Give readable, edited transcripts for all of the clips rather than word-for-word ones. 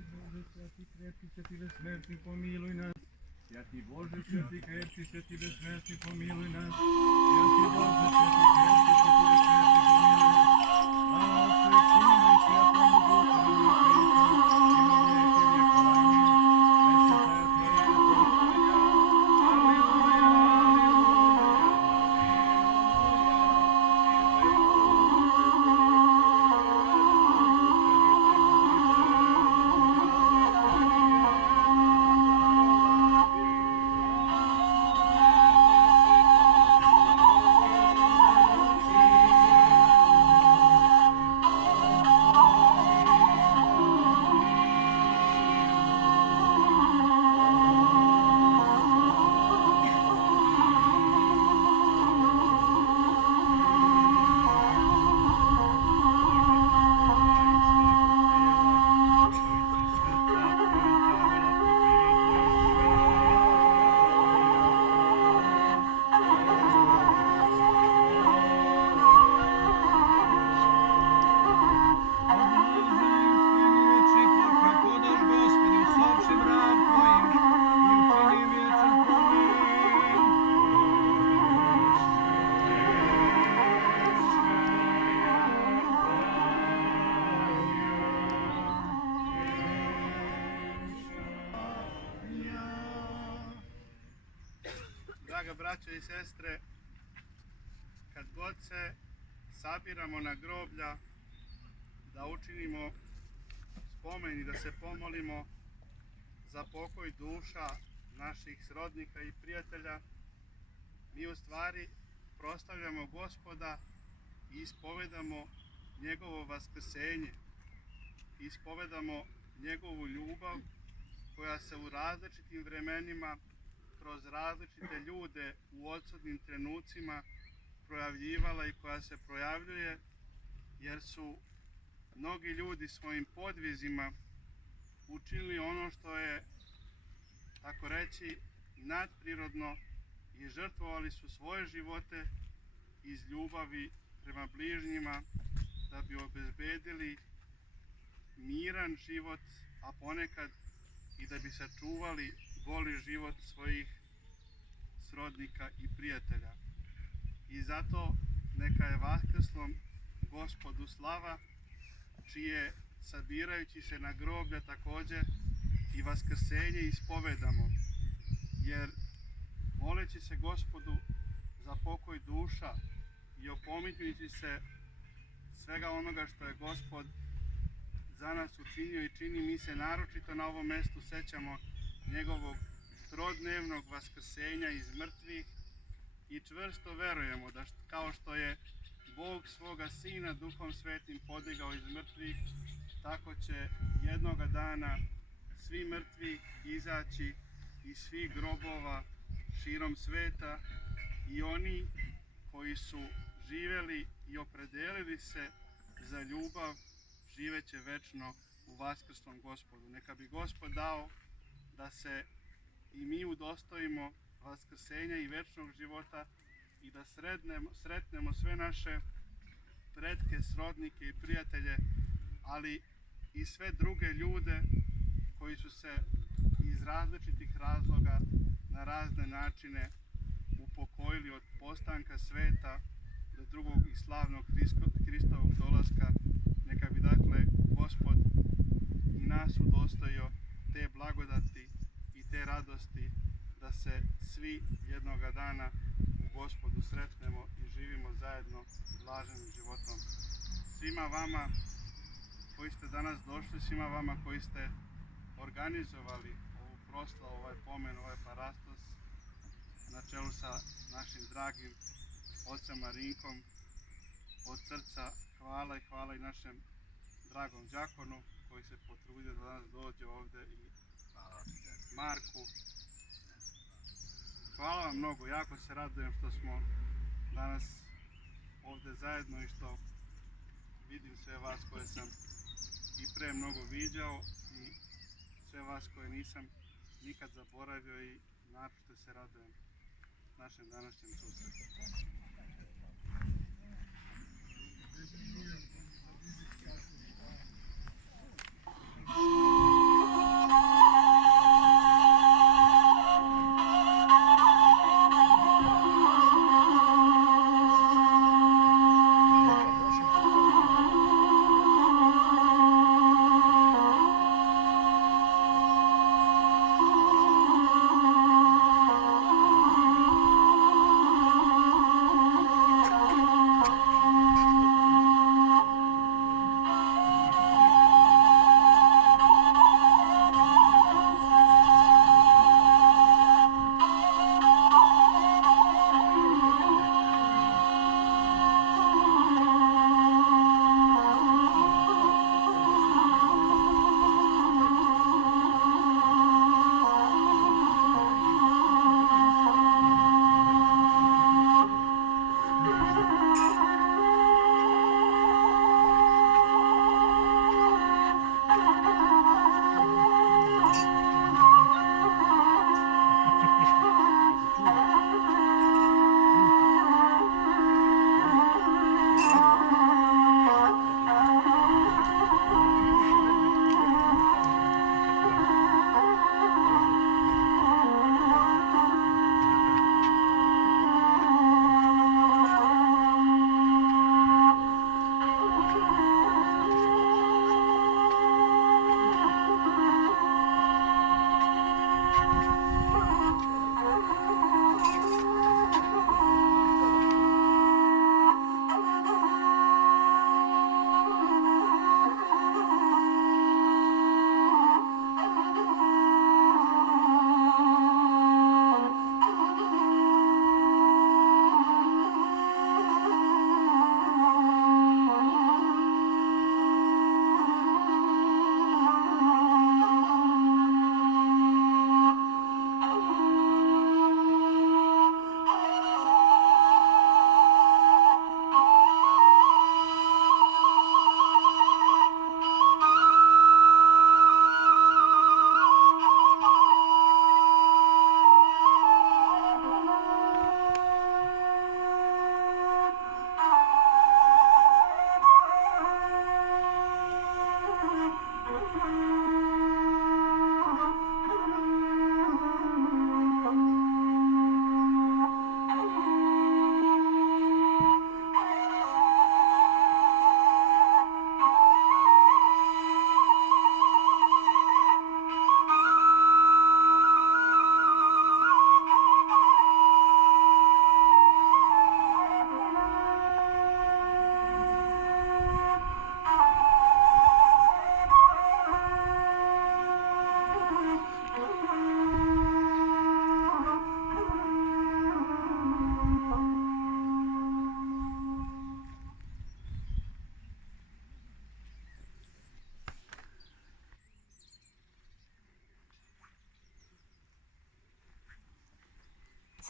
Bože, sveti, krepki, sveti, besmrtni, pomiluj nas. Sveti Bože, sveti, krepki, sveti, besmrtni, pomiluj nas. Sveti Bože, sveti, krepki, sveti, besmrtni, pomiluj nas. Slava Otcu i Sinu i Svetomu Duhu, i na vijeke vjekova. Amin. Presvetaja Trojica, Gospodja. Aleluja, draga braćo i sestre, kad god se sabiramo na groblja da učinimo spomen i da se pomolimo za pokoj duša naših srodnika i prijatelja, mi u stvari proslavljamo Gospoda i ispovedamo njegovo vaskrsenje, ispovedamo njegovu ljubav koja se u različitim vremenima kroz različite ljude u odsutnim trenucima projavljivala i koja se projavljuje, jer su mnogi ljudi svojim podvizima učinili ono što je, tako reći, nadprirodno i žrtvovali su svoje živote iz ljubavi prema bližnjima da bi obezbedili miran život, a ponekad i da bi sačuvali goli život svojih srodnika i prijatelja. I zato neka je vaskrslom Gospodu slava, čije sabirajući se na groblja također i vaskrsenje ispovedamo, jer moleći se Gospodu za pokoj duša i opominjući se svega onoga što je Gospod za nas učinio i čini, mi se naročito na ovom mjestu sećamo njegovog trodnevnog vaskrsenja iz mrtvih i čvrsto verujemo da kao što je Bog svoga Sina Duhom Svetim podigao iz mrtvih, tako će jednoga dana svi mrtvi izaći iz svih grobova širom sveta i oni koji su živjeli i opredelili se za ljubav živeće večno u vaskrslom Gospodu. Neka bi Gospod dao da se i mi udostojimo vaskrsenja i večnog života i da sretnemo sve naše pretke, srodnike i prijatelje, ali i sve druge ljude koji su se iz različitih razloga na razne načine upokojili od postanka sveta do drugog i slavnog Hristovog dolaska. Neka bi dakle Gospod i nas udostojio te blagodati i te radosti da se svi jednoga dana u Gospodu sretnemo i živimo zajedno blaženim životom. Svima vama koji ste danas došli, svima vama koji ste organizovali ovu proslavu, ovaj pomen, ovaj parastos na čelu sa našim dragim ocem Marinkom, od srca hvala i hvala i našem dragom đakonu koji se potrudio da danas dođe ovdje i Marku. Hvala vam mnogo, jako se radujem što smo danas ovdje zajedno i što vidim sve vas koje sam i pre mnogo viđao i sve vas koje nisam nikad zaboravio i naročito se radujem našem današnjem susretu. Thank you.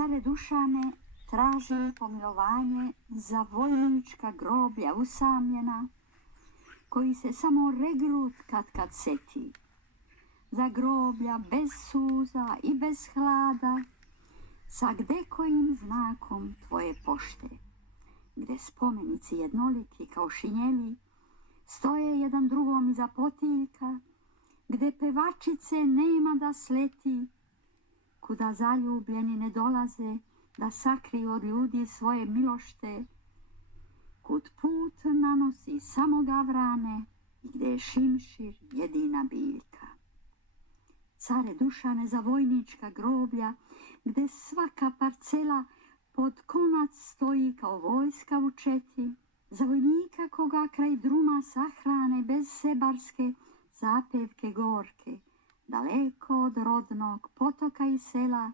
Care Dušane, traži pomilovanje za vojnička groblja usamljena, koji se samo regrut kad seti, za groblja bez suza i bez hlada, sa gdekojim znakom tvoje pošte, gde spomenici jednoliki kao šinjeli stoje jedan drugom iza potiljka, gde pevačice nema da sleti, kuda zaljubljeni ne dolaze da sakriju od ljudi svoje milošte, kud put nanosi samo gavrane i gde je šimšir jedina biljka. Care Dušane, za vojnička groblja, gde svaka parcela pod konac stoji kao vojska u četi, za vojnika koga kraj druma sahrane bez sebarske zapevke gorke, daleko od rodnog potoka i sela,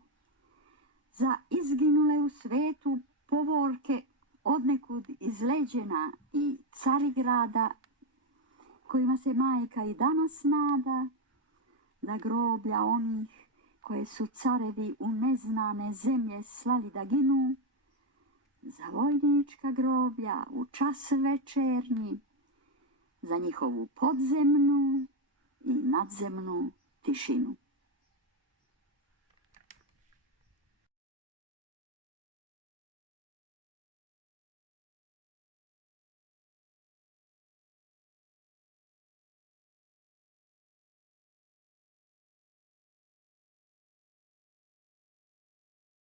za izginule u svetu povorke odnekud iz Leđena i Carigrada, kojima se majka i danas nada, za groblja onih koje su carevi u neznane zemlje slali da ginu, za vojnička groblja u čas večernji, za njihovu podzemnu i nadzemnu tišinu.